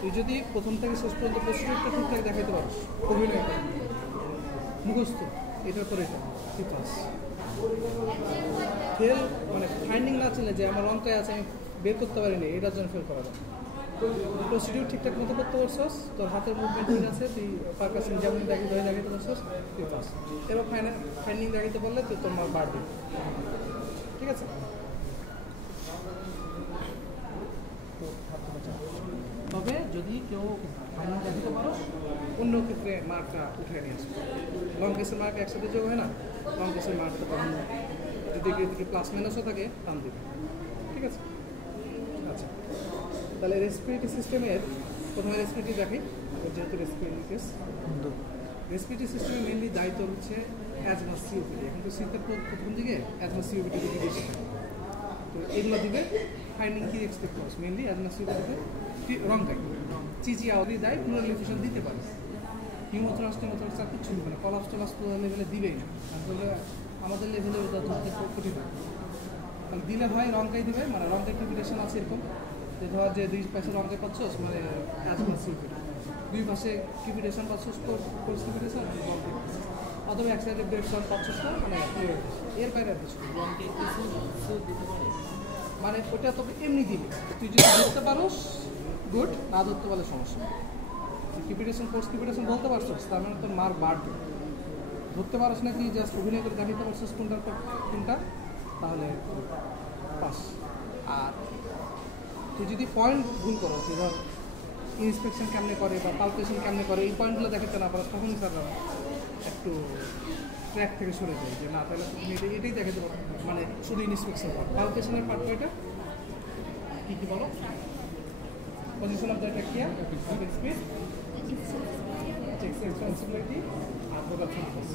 তুই যদি প্রথম থেকে শেষ পর্যন্ত প্রস্তুতিটা ঠিকঠাক দেখাতে পারিস, অভিনয় করে মুখস্থ এটার পরে এটা তুই পাস। ফেল মানে ফাইন্ডিং না চিনে যে আমার রংটাই আছে আমি বের করতে পারিনি, এটার জন্য ফেল করা যায়। প্রসিডিউর ঠিকঠাক মতো করতে পারছস, তোর হাতের মুভমেন্ট ঠিক আছে, তুই পারকাশন যেমন দেখাতে পারছস তুই পাস। এবার ফাইন্ডিং দেখাতে পারলে তুই তোর মার্ক বাড়বে, ঠিক আছে। তবে যদি কেউ ফাইন্ডিং দেখাতে পারো অন্য ক্ষেত্রে মার্কটা উঠে নিয়ে আসবে। লং কেসের মার্ক একসাথে যোগ হয় না, লং কেসের মার্কটা তখন যদি এদিকে প্লাস মাইনাসও থাকে টান দেবে, ঠিক আছে। আচ্ছা, তাহলে রেসপিরেটরি সিস্টেমের প্রথমে রেসপিরেটরি দেখি, যেহেতু রেসপিরেটরি কেস, রেসপিরেটরি সিস্টেমের মেনলি দায়িত্ব হচ্ছে অ্যাজমা সিওপিডি। এখন তো শীতের প্রথম দিকে অ্যাজমা সিওপিডি দিকে বেশি থাকে, তো এগুলো দিবে। ফাইন্ডিং কি এক্সপেক্ট করছ? মেনলি অ্যাজমা সিওপিডিতে রংটাই চিজি আউলি দেয়, পুনর্লিফিকেশন দিতে পারে, হিউমোথ্রাস টিমোথ্রাস আর কিছু দিবে না, কলাপস টলাপস লেভেলে দিবেই না, আসলে আমাদের লেভেলে ওটা ধরতে কঠিন হয়। তাহলে দিলে হয় রংটাই দেবে, মানে রংটাই ক্রিপিটেশন আছে এরকম যে ধর যে দুই পাশে রংটাই পাচ্ছস মানে অ্যাজমা সিওপিডি, দুই পাশে ক্রিপিটেশন পাচ্ছস কোর্স ক্রিপিটেশন, অথবা এক সাইডে ব্রেড সাউন্ড পাচ্ছস না, মানে এর বাইরে কিছু মানে ওটা তোকে এমনি দিবে। তুই যদি ধরতে পারোস গুড, না ধরতে পারলে সমস্যা নেই। ক্রিপিটেশন কোর্স ক্রিপিটেশন বলতে পারছিস তার মানে তোর মার্ক বাড়বে। ধরতে পারস না কি জাস্ট অভিনয় করে দেখাতে পারছিস কোনটার পর কোনটা, তাহলে পাস। আর তুই যদি পয়েন্ট ভুল করো, যে ধর ইন্সপেকশন কেমনে করে বা পালপেশন কেমনে করে, এই পয়েন্টগুলো দেখাতে না পারো, তখনই স্যার একটু ট্র্যাক থেকে সরে যায় যে না, তাহলে তুমি এটাই দেখাতে পারো, মানে শুধু ইন্সপেকশন পার্ট। পালপেশনের পার্ট এটা কী কী বলো? Position of the trachea, speed, responsibility আর প্রোডাকশন ফোর্স।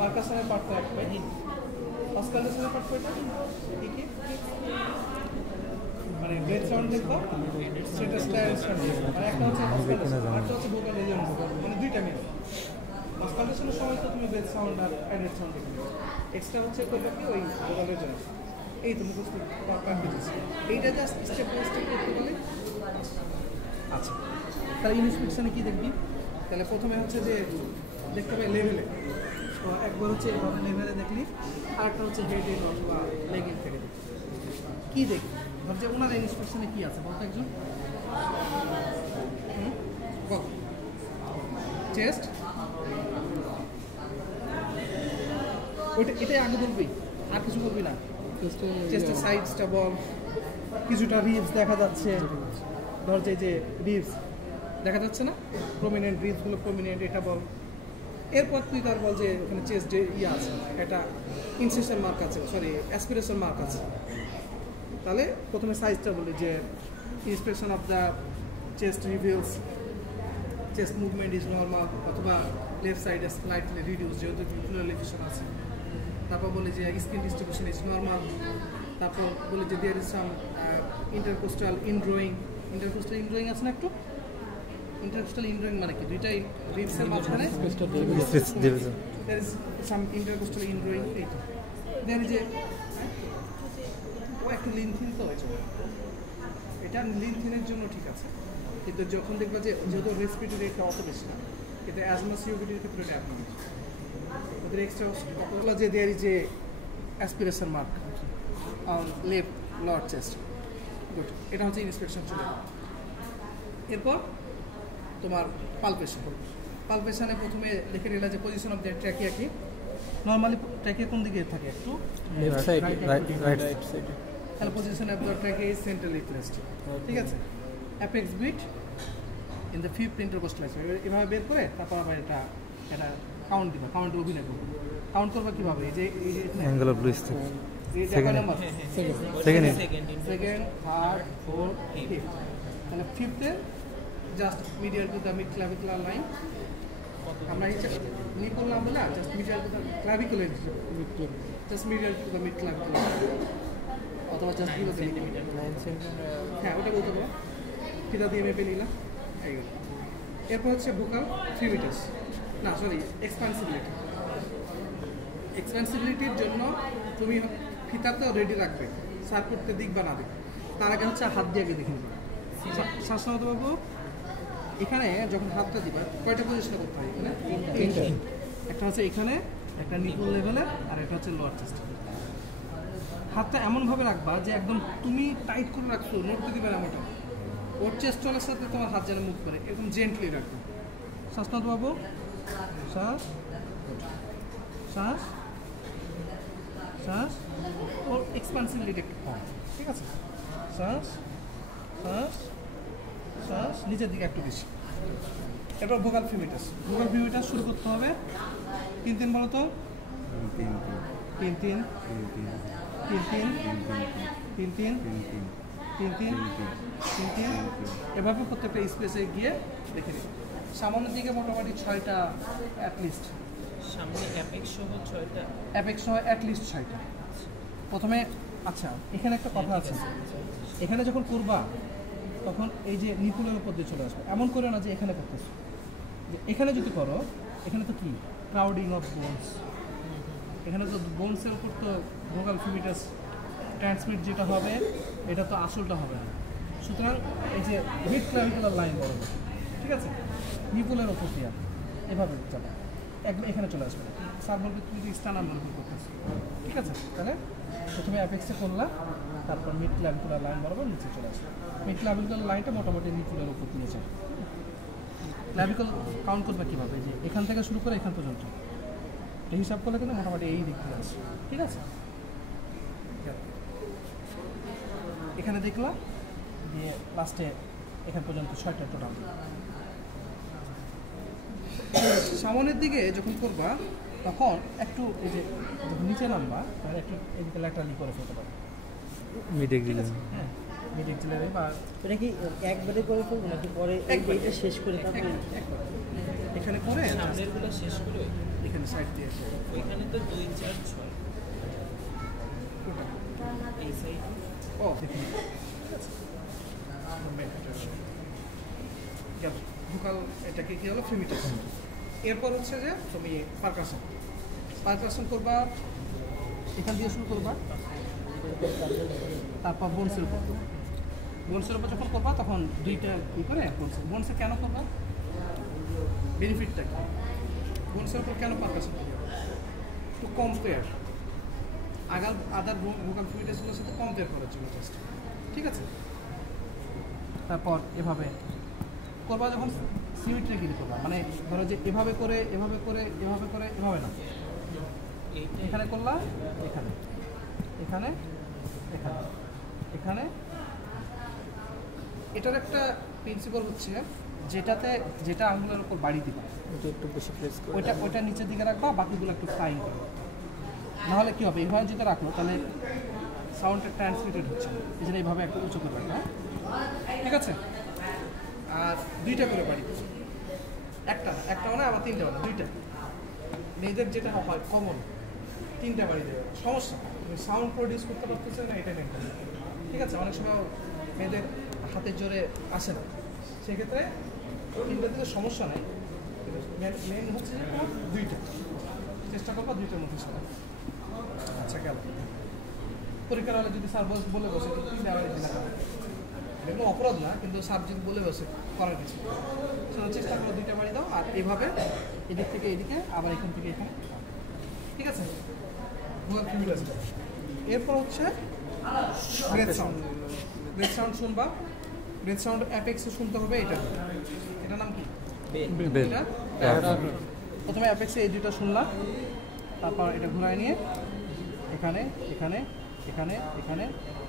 পারকাশনের পার্ট তো একটাই। অসকালটেশনের পার্ট এটা কী কী? মানে ব্রেথ সাউন্ড দেখবো, সেটা স্টাইল সাউন্ড, মানে একটা হচ্ছে অসকালটেশন, আরেকটা হচ্ছে ভোকাল রেজোনেন্স, মানে দুইটা মিলে। অসকালটেশনের সময় তো তুমি ব্রেথ সাউন্ড আর অ্যাডেড সাউন্ড দেখবে, এক্সট্রা হচ্ছে করবে কি ওই ভোকাল রেজোনেন্স। এই তো মুখস্থ দিচ্ছি, এইটা জাস্ট স্টেপ বাই স্টেপ করতে গেলে। আচ্ছা, তাহলে ইন্সপেকশনে কী দেখবি? তাহলে প্রথমে হচ্ছে যে দেখতে পাই লেভেলে, তো একবার হচ্ছে এইভাবে লেভেলে দেখলি, আরেকটা হচ্ছে হেডে অথবা লেগের থেকে দেখি কী দেখি। ধর যে ওনার ইন্সপেকশনে কী আছে বলতো একজন, বল। চেস্ট, ওইটা এটাই আগে বলবি, আর কিছু বলবি না। চেস্টের সাইডসটা বল, কিছুটা রিবস দেখা যাচ্ছে, ধর যে রিবস দেখা যাচ্ছে না, প্রমিনেন্ট রিবসগুলো প্রমিনেন্ট, এটা বল। এরপর তুই তার বল যে ওখানে চেস্ট যে আছে, এটা ইনসেশন মার্ক আছে, সরি অ্যাসপিরেশন মার্ক আছে। তাহলে প্রথমে সাইজটা বলি যে inspection of the chest reveals chest movement is normal, অথবা লেফট সাইডে স্লাইটলি রিডিউস যেহেতু প্লুরালিফিকেশন আছে। তারপর বলি যে স্কিন ডিস্ট্রিবিউশন ইজ নর্মাল। তারপর বলি যে there is some intercostal indrawing. Intercostal indrawing আছে না একটু? ইন্টারকোস্টাল ইনড্রয়িং মানে কি? দুইটা রিবসের মাঝখানে দেয়ার ইজ সাম ইন্টারকোস্টাল ইনড্রয়িং। এইটা দেয়ার ইজ ও একটু লিনথিন, তো এটা লিনথিনের জন্য ঠিক আছে, কিন্তু যখন দেখবা যে যেহেতু রেসপিরেটরি রেটটা অত বেশি না, কিন্তু অ্যাজমা সিওপিডির ক্ষেত্রে এটা অ্যাপ্লাই হয়। ওদের এক্সট্রা হলো যে there is a aspiration mark on left lower chest. Good, এটা হচ্ছে ইন্সপেকশন চলে। এরপর তোমার পালপেশন। পালপেশনে প্রথমে লিখে নিলা যে পজিশন অফ দ্য ট্র্যাকিয়া কি। নর্মালি ট্র্যাকিয়া কোন দিকে থাকে? একটু লেফট সাইড, রাইট সাইড। তাহলে position of the trachea is centrally placed, ঠিক আছে। Apex beat in the fifth intercostal. এভাবে বের করে তারপর আবার এটা কাউন্ট দিবা, কাউন্ট অভিনয় করবো। কাউন্ট করবা কীভাবে? এই যে অ্যাঙ্গেল অফ ব্রিজ থেকে সেকেন্ড, থার্ড, ফোর্থ, ফিফথ। তাহলে ফিফথে just medial to the mid clavicular line. আমরা নি করলাম না, just medial to the clavicular, just medial to the mid clavicular, অথবা জাস্ট বিলো সেন্টিমিটার। হ্যাঁ, ওটা বলতে পারো। ফিতা দিয়ে মেপে নিলাম, এইগুলো। এরপর হচ্ছে ভোকাল 3 মিটার্স, না সরি এক্সপান্সিবিলিটি। এক্সপেন্সিবিলিটির জন্য তুমি ফিতাটা রেডি রাখবে, সার করতে দিক বা না দিক। তার আগে হচ্ছে হাত দিয়ে আগে দেখে নেবে। শ্বাসনাথ বাবু এখানে যখন হাতটা দিবা কয়টা পজিশন করতে হয় এখানে? তিনটা। একটা হচ্ছে এখানে, একটা নিপল লেভেলে, আর একটা হচ্ছে লোয়ার চেস্ট। হাতটা এমনভাবে রাখবা যে একদম তুমি টাইট করে রাখছো, নড়তে দিবে না মোটা। ওর চেস্ট চলার সাথে তোমার হাত যেন মুভ করে, এরকম জেন্টলি রাখবো। শ্বাস নাও বাবু, শ্বাস, শ্বাস, শ্বাস। ওর এক্সপান্সিভিটি একটু কম, ঠিক আছে? শ্বাস, শ্বাস, শ্বাস, নিচের দিকে একটু বেশি। এরপর ভোকাল ফিমিটাস। ভোকাল ফিমিটাস শুরু করতে হবে 3-3 বলো তো। 3-3, 3-3, 3-3, 3-3, 3-3। এভাবে প্রত্যেকটা স্পেসে গিয়ে দেখে নিই। সামনের দিকে মোটামুটি 6টা অ্যাটলিস্ট। সামনে অ্যাপেক্স সহ 6টা। অ্যাপেক্স সহ অ্যাটলিস্ট 6টা। প্রথমে আচ্ছা এখানে একটা কথা আছে, এখানে যখন করবা তখন এই যে নিপুলের উপর দিয়ে চলে আসবে। এমন করে না যে এখানে করতেছো, এখানে যদি করো, এখানে তো কি ক্রাউডিং অফ বোনস, এখানে তো বোনসের উপর তো ভোকাল ফিমিটাস ট্রান্সমিট যেটা হবে এটা তো আসলটা হবে না। সুতরাং এই যে মিড ক্লাভিকুলার লাইন বড়, ঠিক আছে, নিপুলের উপর দিয়ে এভাবে যাবে, একদম এখানে চলে আসবে। স্যার বলবে তুমি স্টানার মনে করতেছো, ঠিক আছে? তাহলে প্রথমে অ্যাপেক্সে করলা, তারপর মিড ক্লাভিকুলার লাইন বরাবর নিচে চলে আসবে। মিড ক্লাভিকুলার লাইনটা মোটামুটি নিপুলের উপর দিয়ে যাবে। ক্লাভিকল কাউন্ট করবে কীভাবে? যে এখান থেকে শুরু করে এখান পর্যন্ত এই হিসাব করলে কিন্তু মোটামুটি এই দিক থেকে আসে, ঠিক আছে? এখানে দেখলাম দিয়ে লাস্টে এখান পর্যন্ত 6টা টোটাল। সামনের দিকে যখন করবা তখন একটু এই যে যখন নিচে নামবা তাহলে একটু এদিকে ল্যাটারালি করে ফেলতে পারবে। মিডিক দিলেন। হ্যাঁ, মিড এক্সিলারি বা এটা কি একবারে করে ফেলবো নাকি পরে এইটা শেষ করে তারপরে এখানে করে সামনেরগুলো শেষ করে এখানে সাইড দিয়ে ওইখানে তো 2, 4, 6 এই সাইড। ও দেখুন, ভোকাল এটাকে কি হলো ফিমিটাস। এরপর হচ্ছে যে তুমি পারকাশন। পারকাশন করবা এখান দিয়ে শুরু করবা, তারপর বোনসের উপর। বোনসের উপর যখন করবা তখন দুইটা ই করে বোনসে কেন করবা, বেনিফিটটা কি? বোনসের উপর কেন পারকাশন করবা? টু কম্পেয়ার আদার ভোকাল ফিমিটাসগুলোর সাথে কম্পেয়ার করার জন্য জাস্ট, ঠিক আছে? তারপর এভাবে করবা, যখন সিমেট্রিক্যালি করবা, মানে ধরো যে এভাবে করে এভাবে করে এভাবে করে এভাবে না, এখানে করলা, এখানে এখানে এখানে এখানে। এটার একটা প্রিন্সিপাল হচ্ছে যেটা আঙুলের উপর বাড়ি দিবা এটা একটু বেশি প্রেস করে ওইটা নিচের দিকে রাখবা, বাকিগুলো একটু ফ্লাইং করবে। নাহলে কী হবে, এইভাবে যেটা রাখলো তাহলে সাউন্ডটা ট্রান্সমিটেড হচ্ছে না, এই জন্য এইভাবে একটু উঁচু করে রাখবা, ঠিক আছে? আর 2টা করে বাড়ি দিচ্ছে, একটা মানে আবার 3টা মানে 2টা। মেয়েদের যেটা হয় কমন 3টা বাড়ি দেবে, সমস্যা সাউন্ড প্রডিউস করতে পারতেছে না, এটা মেনটেন, ঠিক আছে? অনেক সময় মেয়েদের হাতের জোরে আসে না, সেক্ষেত্রে 3টা দিলে সমস্যা নেই, মেন হচ্ছে যে 2টা চেষ্টা করবো 2টার মধ্যে সবাই। আচ্ছা গেল। পরীক্ষার হলে যদি স্যার বলে বসে 3টা বাড়ি দিলে এগুলো অপরাধ না, কিন্তু স্যার যদি বলে বসে করার কিছু, সেটা চেষ্টা করো 2টা বাড়ি দাও, আর এইভাবে এদিক থেকে এদিকে আবার এখান থেকে এখানে, ঠিক আছে? এরপর হচ্ছে ব্রেথ সাউন্ড। ব্রেথ সাউন্ড শুনবা, ব্রেথ সাউন্ড অ্যাপেক্সে শুনতে হবে। এটা নাম কি? এটা প্রথমে অ্যাপেক্সে এই 2টা শুনলাম, তারপর এটা ঘুরায় নিয়ে এখানে এখানে এখানে এখানে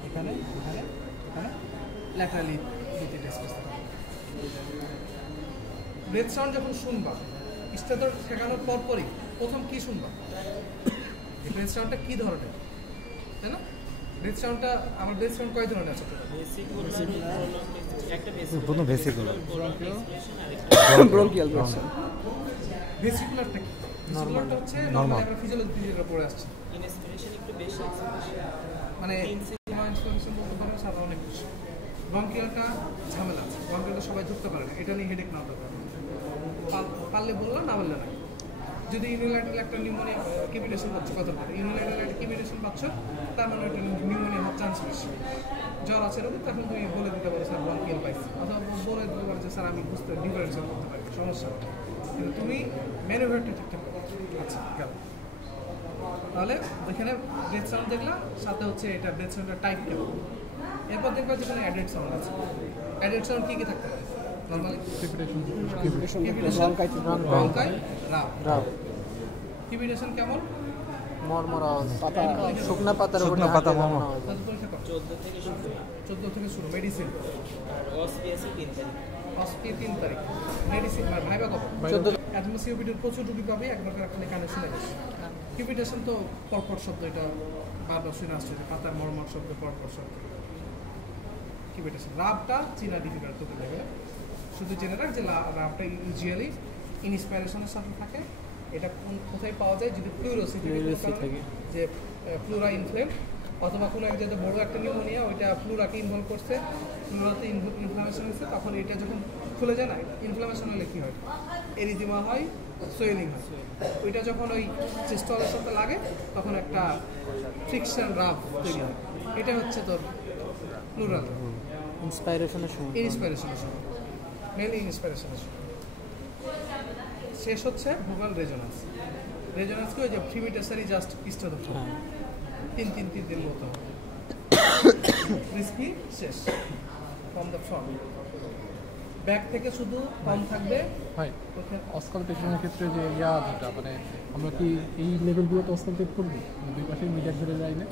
এখানে এখানে এখানে ল্যাটারালি দিতে টেস্ট। ব্রেথ সাউন্ড যখন শুনবা স্টার্টার শেখানোর পরপরই প্রথম কি শুনবা, ব্রেথ সাউন্ডটা কী ধরনের, তাই না? ব্রেথ সাউন্ডটা আমার ব্রেথ সাউন্ড কয় ধরনের আছে? বেসিক একটা বেসিক প্রথম বেসিক হলো ব্রঙ্কিয়াল ব্রেথ। ভেসিকুলারটা কি? ভেসিকুলারটা হচ্ছে নরমাল একটা ফিজিওলজির উপরে আসছে, ইনস্পিরেশন একটু বেশি এক্সপ্রেশন, মানে ইনস্পিরেশন বলতে পারে সাদা অনেক বেশি। ব্রঙ্কিয়ালটা ঝামেলা আছে, ব্রঙ্কিয়ালটা সবাই ধরতে পারে না, এটা নিয়ে হেডেক না হতে পারে, পারলে বললাম না বললে না। যদি ইউনিল্যাটারাল একটা নিউমোনিয়া ক্যাভিটেশন পাচ্ছ, কত পারে ইউনিল্যাটারাল একটা ক্যাভিটেশন পাচ্ছ, তার মানে একটা নিউমোনিয়া হওয়ার চান্স বেশি। জ্বর আছে রোগী, তখন তুমি বলে দিতে পারো স্যার ব্রঙ্কিয়াল পাইছি, অথবা বলে দিতে পারো যে স্যার আমি বুঝতে ডিফারেন্সিয়েট করতে পারি, সমস্যা নেই। কিন্তু তুমি ম্যানুভারটা ঠিকঠাক করো। আচ্ছা গেল। তাহলে এখানে ব্রেথ সাউন্ড দেখলাম, সাথে হচ্ছে এটা ব্রেথ সাউন্ডের টাইপ কেমন। এরপর দেখবা যেখানে অ্যাডেড সাউন্ড আছে। অ্যাডেড সাউন্ড কী কী থাকতে পারে নর্মালি? রংকাই রাব। কিবিটেশন কেমন? মরমর আওয়াজ, পাতা শুকনা পাতার উপরে শুকনা পাতা হাতে মরমর। লাগানো আওয়াজ। তাহলে পরীক্ষা করো। 14 থেকে শুরু। 14 থেকে শুরু। মেডিসিন আর অসপিএসি 3 তারিখ। হসপি 3 তারিখ। মেডিসিন ভাইবা কবে? 14 অ্যাডভান্স কিউবিটের প্রচুর রুগী পাবে, একবার এখানে কানে শুনে গেছে। কিউবিটেশন তো পরপর শব্দ, এটা বারবার শুনে আসছে যে পাতার মরমর শব্দ, পরপর শব্দ। কিউবিটেশন রাবটা চিনা ডিফিকাল্ট হতে দেবে, শুধু জেনে রাখ যে রাবটা ইউজুয়ালি ইনস্পাইরেশনের সাথে থাকে। এটা কোথায় পাওয়া যায়? যদি প্লুরোসি থাকে, যে প্লুরা ইনফ্লেম, অথবা কোনো এক জায়গায় বড় একটা নিউমোনিয়া, ওইটা প্লুরাকে ইনভলভ করছে, প্লুরাতে ইনফ্লামেশন হচ্ছে, তখন এটা যখন খুলে যায় না, ইনফ্লামেশন হলে কী হয়? এরিজিমা হয়, সোয়েলিং হয়। ওইটা যখন ওই চেস্টলের সাথে লাগে তখন একটা ফ্রিকশন রাব তৈরি হয়। এটা হচ্ছে তোর প্লুরাল ইন্সপাইরেশনের সময়। ইন্সপাইরেশনের সময়, মেনলি ইন্সপাইরেশনের সময়। শেষ হচ্ছে ভোকাল রেজোনান্স। রেজোনান্সকে ওই যে ফ্রিমিটাসারি জাস্ট পিস্টা ধরছে, হ্যাঁ, 3 মতো রিস্কি শেষ ফ্রম দ্য ফ্রন্ট। ব্যাক থেকে শুধু কম থাকবে। ভাই অস্কালটেশনের ক্ষেত্রে যে যেটা মানে আমরা কি এই লেভেলগুলোতে অস্কালটেট করবো, দুই পাশে মিডিয়ার ধরে যাই না?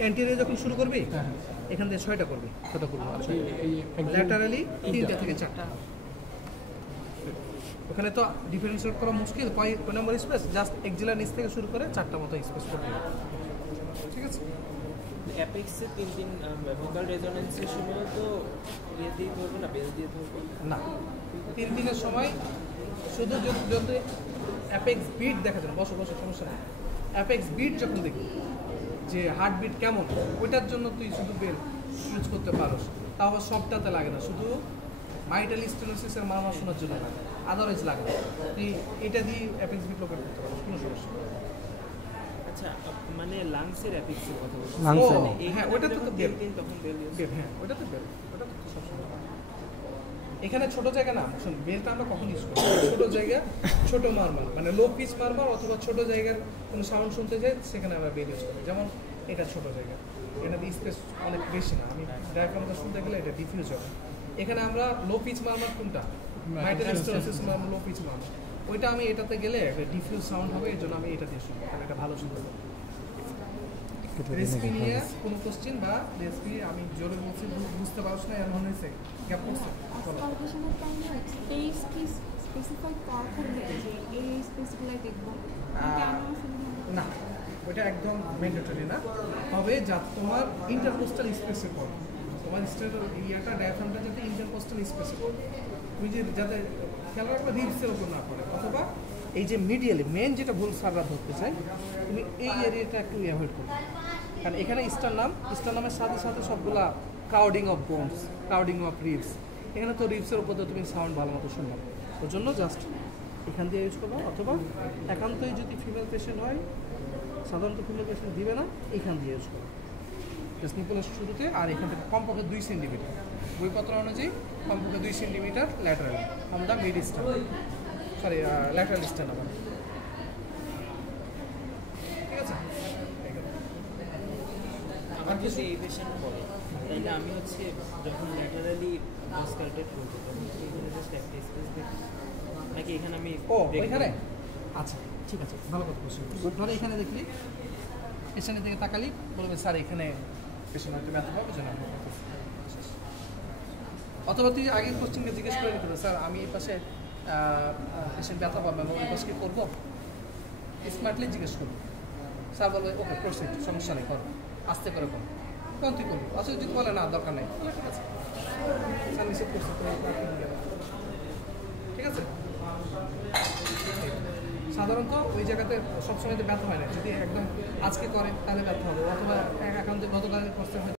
অ্যান্টিরিয়র যখন শুরু করবি হ্যাঁ, এখান থেকে 6টা করবি, সেটা করবো। আর এই ল্যাটারালি 3টা থেকে 4টা। ওখানে তো ডিফারেন্সিয়েট করা মুশকিল, কয় নম্বর স্পেস, জাস্ট এক্সিলার নিচ থেকে শুরু করে 4টা মতো স্পেস করতে হবে। ঠিক আছে। অ্যাপেক্সে 3 ভোকাল রেজোনেন্সের সময় তো ইয়ে দিয়ে ধরবো না, বেল দিয়ে ধরবো না, 3 দিনের সময় শুধু যদি অ্যাপেক্স বিট দেখা যায়, বসো সমস্যা নেই। অ্যাপেক্স বিট যখন দেখি যে হার্টবিট কেমন, ওইটার জন্য তুই শুধু বেল ইউজ করতে পারোস। তাও আবার সবটাতে লাগে না, শুধু মাইটাল স্টেনোসিসের মারমা শোনার জন্য লাগে, আদারওয়াইজ লাগে না। তুই এটা দিয়ে অ্যাপেক্স বিট লোকেট করতে পারিস, কোনো সমস্যা নেই। আচ্ছা, মানে লাংসের অ্যাপেক্সের কথা বলছি। লাংসের। হ্যাঁ, ওটা তো বেল, তখন বেল ইউজ। হ্যাঁ ওটা তো বেল, ওটা তো সবসময়। এখানে ছোট জায়গা না, শোন, বেলটা আমরা কখন ইউজ করি? ছোট জায়গা, ছোট মারমার, মানে লো পিচ মারমার, অথবা ছোট জায়গার কোনো সাউন্ড শুনতে চাই, সেখানে আমরা বেল ইউজ করি। যেমন এটা ছোট জায়গা, এটা স্পেস অনেক বেশি না, আমি ডায়াফ্রামটা শুনতে গেলে এটা ডিফিউজ হবে। এখানে আমরা লো পিচ মারমার কোনটা? মাইটাল স্টেনোসিস মারমার, লো পিচ মারমার, ওইটা আমি এটাতে গেলে একটা ডিফিউজ সাউন্ড হবে, এর জন্য আমি এটা দিয়ে শুনবো, তাহলে এটা ভালো শুনতে হবে। রেসিপি নিয়ে কোনো কোশ্চেন বা রেসিপি আমি জোরে বলছি, বুঝতে পারছ না, এমন হয়েছে গ্যাপ করছে? অস্কালটেশনের টাইমে স্পেস কি স্পেসিফাই করা থাকবে যে এই স্পেসগুলাই দেখবো, নাকি আমি অসুবিধা নেই? না, ওইটা একদম ম্যান্ডেটরি না। তবে যা তোমার ইন্টারকোস্টাল স্পেসে পড়ে, তোমার স্টেটের ইয়াটা ডায়াফ্রামটা যাতে ইন্টারকোস্টাল স্পেসে পড়ে, তুমি যে যাতে খেয়াল রাখবে রিপসের ওপর না পড়ে, অথবা এই যে মিডিয়ালি মেন যেটা ভুল সাররা ধরতে চাই, তুমি এই এরিয়াটা একটু অ্যাভয়েড করবে। কারণ এখানে স্টারনামের সাথে সাথে সবগুলা crowding of bones, crowding of ribs, এখানে তো রিপসের উপর তুমি সাউন্ড ভালো মতো শুনবে, ওর জন্য জাস্ট এখান দিয়ে ইউজ করবো। অথবা একান্তই যদি ফিমেল পেশেন্ট হয়, সাধারণত ফিমেল পেশেন্ট দিবে না, এইখান দিয়ে ইউজ করবো জাস্ট নিপলের শুরুতে, আর এখান থেকে কমপক্ষে 2 সেন্টিমিটার, বইপত্র অনুযায়ী কমপক্ষে 2 centimetre laterally from the mid stern, sorry lateral stern আমার। ঠিক আছে। আমার যদি এই পেশেন্ট পড়ে, তাহলে আমি হচ্ছে যখন ল্যাটারালি অস্কালটেট করবো, তখন কি এখানে জাস্ট একটা স্পেস দেখি, নাকি এখানে আমি ওইখানে? আচ্ছা ঠিক আছে, ভালো কথা বলছি। ধরো এখানে দেখলি, পেশেন্টের দিকে তাকালি, বলবে স্যার এখানে পেশেন্ট হয়তো ব্যথা পাবে, জন্য আমি করতেছি। অথবা তুই আগের কোশ্চেনকে জিজ্ঞেস করে দিতে, স্যার আমি এই পাশে পেশেন্ট ব্যথা পাবে, আমি ওই পাশে কি করবো? স্মার্টলি জিজ্ঞেস করবো, স্যার বলবে ওকে প্রসিড, সমস্যা নেই, করো, আস্তে করে করো, তখন তুই করবি। অথবা যদি বলে না দরকার নেই, ঠিক আছে, স্যার নিষেধ করছে, ঠিক আছে। সাধারণত ওই জায়গাতে সবসময় ব্যথা হয় না, যদি একদম আজকে করে তাহলে ব্যথা হবে, অথবা একান্ত গতকালের করতে হয়।